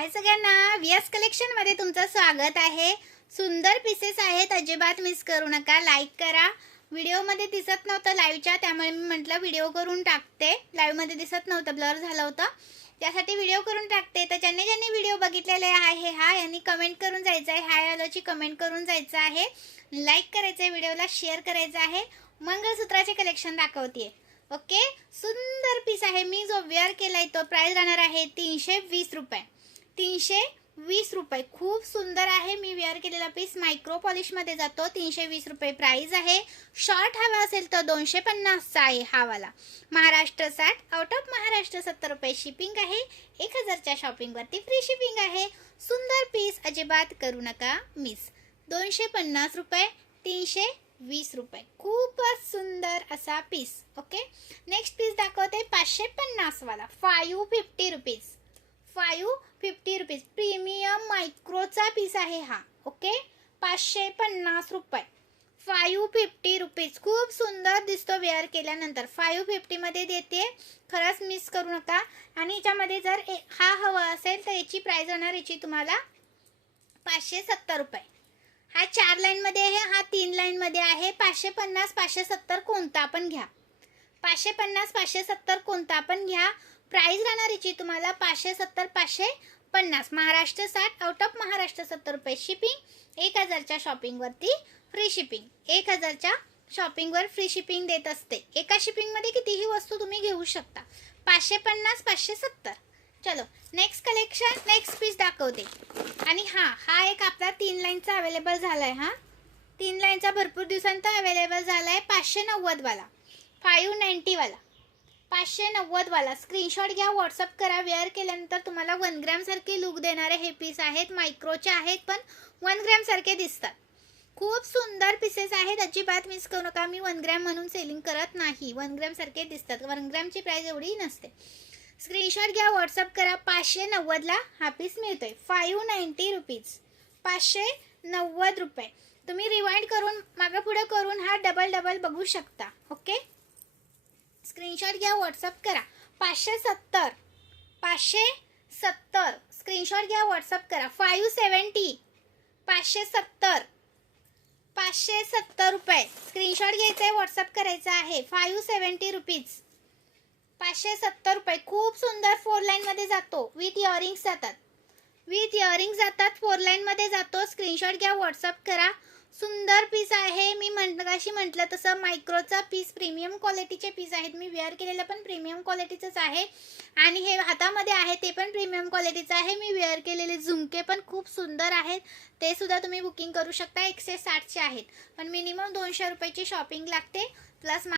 हाय सगळ्यांना, VS collection मध्ये तुमचं स्वागत आहे। सुंदर पीसेस आहेत, अजिबात मिस करू नका। लाईक करा। व्हिडिओ मध्ये दिसत नव्हतं लाईव्हच्या, त्यामुळे मी म्हटलं व्हिडिओ करून टाकते। लाईव्ह मध्ये दिसत नव्हतं, ब्लर झालं होतं, त्यासाठी व्हिडिओ करून टाकते। तर ज्यांनी ज्यांनी व्हिडिओ बघितलेले आहे हाय यांनी कमेंट करून जायचं आहे, हाय आलोची कमेंट करून जायचं आहे, लाईक करायचं आहे, व्हिडिओला शेअर करायचं आहे। मंगळसूत्राचे कलेक्शन दाखवते। ओके, सुंदर पीस आहे। मी जो वेअर केलाय तो प्राइस राहणार आहे 320 रुपये। 320 रुपये, खूप सुंदर आहे। मी वेअर केलेला पीस मायक्रो पॉलिश मध्ये जातो। 320 रुपये प्राइस आहे। शॉर्ट हवा असेल तर 250 चा आहे हा वाला। महाराष्ट्र 60, आउट ऑफ महाराष्ट्र 70 रुपये शिपिंग आहे। 1000 च्या शॉपिंग वरती फ्री शिपिंग आहे। सुंदर पीस, अजिबात करू नका मिस। 250 रुपये, 320 रुपये, खूपच सुंदर असा पीस। ओके, नेक्स्ट पीस दाखवते 550 वाला, 550 रुपीज। 550 रुपीज, प्रीमियम मायक्रोचा पीस आहे हा। ओके, 550 रुपये, 550 रुपीज, खूप सुंदर दिसतो वेअर केल्यानंतर। 550 मध्ये देते, खरंच मिस करू नका। आणि याच्यामध्ये जर हा हवा असेल तर याची प्राइस राहणार याची तुम्हाला 570 रुपये। हा 4 लाईन मध्ये आहे, हा 3 लाईन मध्ये आहे। 550 570 कोणता पण घ्या, 550 570 कोणता पण घ्या। प्राइस राहणार याची तुम्हाला 570 550। महाराष्ट्र 60, आउट ऑफ महाराष्ट्र 70 रुपये शिपिंग। 1000 च्या शॉपिंग वरती फ्री शिपिंग। 1000 च्या शॉपिंग वर फ्री शिपिंग देत असते। एका शिपिंग मध्ये कितीही वस्तू तुम्ही घेऊ शकता। 550 570। चलो नेक्स्ट कलेक्शन, नेक्स्ट पीस दाखवते। आणि हा एक आपला 3 लाईनचा अवेलेबल झालाय। हा 3 लाईनचा भरपूर दिवसांचा अवेलेबल झालाय। 590 वाला, 590 वाला, 590 वाला। स्क्रीनशॉट घ्या, व्हॉट्सअप करा। वेअर केल्यानंतर तुम्हाला 1 ग्रॅम सारखे लुक देणारे हे पीस आहेत। मायक्रोचे आहेत पण 1 ग्रॅम सारखे दिसतात। खूप सुंदर पीसेस आहेत, अजिबात मिस करू नका। मी 1 ग्रॅम म्हणून सेलिंग करत नाही, 1 ग्रॅम सारखे दिसतात। 1 ग्रॅमची प्राइस एवढी नसते। स्क्रीनशॉट घ्या, व्हॉट्सअप करा। 590 ला हा पीस मिळतोय, 590 रुपीज, 590 रुपये। तुम्ही रिवाइंड करून मागे पुढे करून हा डबल बघू शकता। ओके, स्क्रीनशॉट घ्या, व्हॉट्सअप करा। 570 570, स्क्रीनशॉट घ्या, व्हॉट्सअप करा। 570 570 570 रुपये, स्क्रीनशॉट घ्यायचा आहे, व्हॉट्सअप करायचा आहे। 570 रुपीज, 570 रुपये, खूप सुंदर 4 लाईन मध्ये जातो। विथ इयरिंग्स जातात, विथ इयरिंग्स जातात, 4 लाईन मध्ये जातो। स्क्रीनशॉट घ्या, व्हॉट्सअप करा। सुंदर पीस आहे। मी मगाशी म्हटलं तसं मायक्रोचा पीस, प्रीमियम क्वालिटीचे पीस आहेत। मी वेअर केलेलं पण प्रीमियम क्वालिटीचंच आहे आणि हे हातामध्ये आहे ते पण प्रीमियम क्वालिटीचं आहे। मी वेअर केलेले झुमके पण खूप सुंदर आहेत, ते सुद्धा तुम्ही बुकिंग करू शकता। 160 चे आहेत, पण मिनिमम 200 रुपयाची शॉपिंग लागते प्लस